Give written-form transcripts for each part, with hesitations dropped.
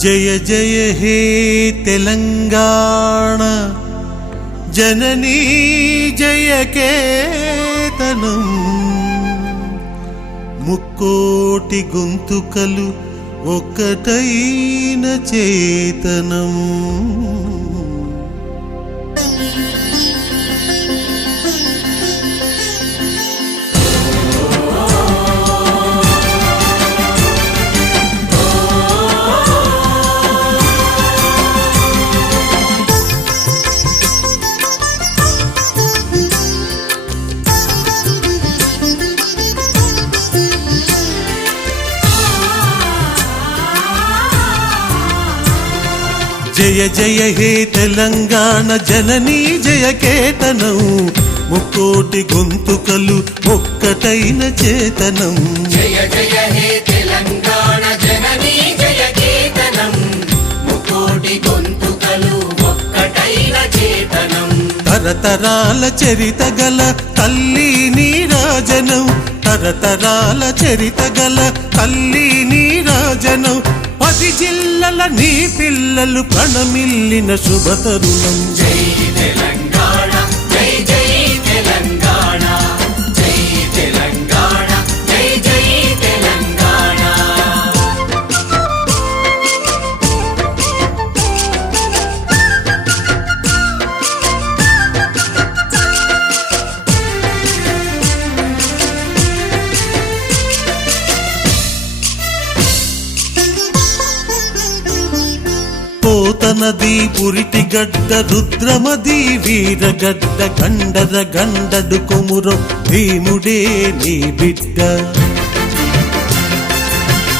జయ జయ హే తెలంగాణ జననీ జయ కేతనం ముక్కోటి గొంతుకలు ఒక్కటైన చేతనం జయ జయ హే తెలంగాణ జననీ జయ కేతనం ముక్కోటి గొంతుకలు ఒక్కటైన చేతనం జయ జయ హే తెలంగాణ జననీ జయ కేతనం ముక్కోటి గొంతుకలు ఒక్కటైన చేతనం తరతరాల చరిత గల తల్లి నీరాజనం తరతరాల చరిత గల తల్లి నీరాజనం 10 జిల్లల నీ పిల్లలు ప్రణమిల్లిన శుభతరుణం జై తెలంగాణ జై జై తెలంగాణ జై తెలంగాణ జై జై తెలంగాణ పోతనది పురిటి గడ్డ రుద్రమది వీరగడ్డ గండర గండడు కొమురం భీముడే నీ బిడ్డ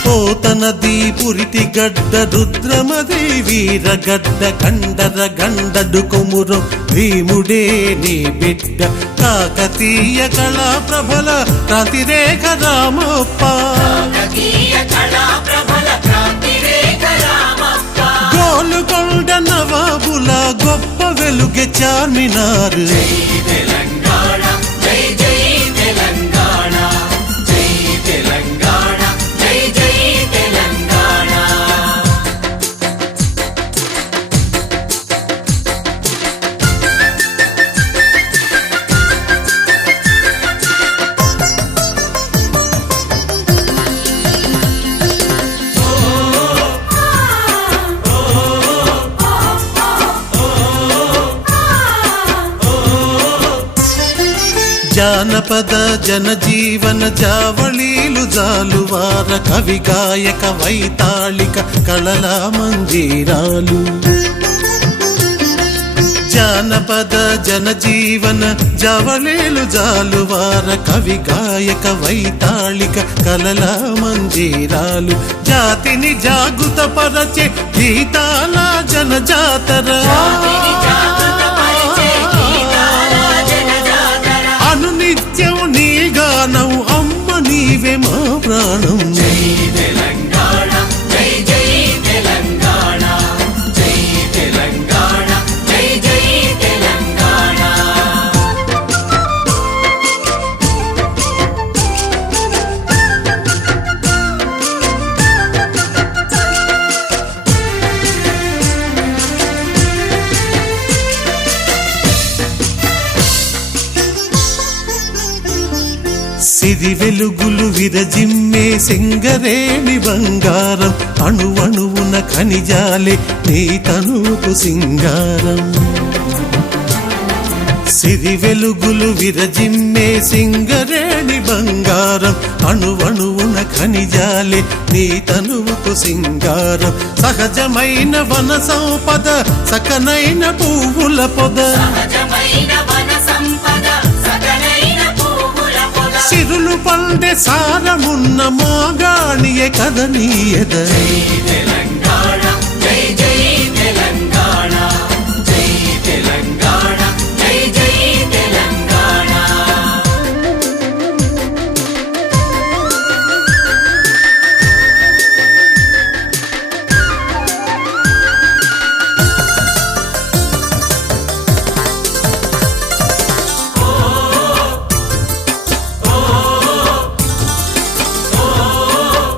పోతనది పురిటి గడ్డ రుద్రమది వీరగడ్డ గండర గండడు కొమురం భీముడే నీ బిడ్డ కాకతీయ కళా ప్రభల క్రాంతిరేఖ రామప్ప గోలుకొండ నవాబుల గొప్ప వెలుగె చార్మినార్ జై తెలంగాణ జై జై తెలంగాణ జై తెలంగాణ జై జై తెలంగాణ జానపద జనజీవన జావళీలు జాలువార కవి గాయక వైతాళిక కళల మందిరాలు జానపద జనజీవన జావళీలు జాలువార కవి గాయక వైతాళిక కళల మందిరాలు జాతిని జాగృత పరచే గీతాల జనజాతర అనునిత్యం నీ గానం అమ్మ నీవే మా ప్రాణం జై తెలంగాణ జై జై తెలంగాణ జై తెలంగాణ జై జై తెలంగాణ సిరి వెలుగులు విరజిమ్మే సింగరేణి బంగారం అణువణువున ఖనిజాలే నీ తనుకు సింగారం సిరి వెలుగులు విరజిమ్మే సింగరేణి బంగారం అణువణువున ఖనిజాలే నీ తనువుకు సింగారం సహజమైన వన సంపద సకనైన పువ్వుల పొద సిరులు పండే సారమున్న మాగాణియే కదనీయద జై తెలంగాణ జై జై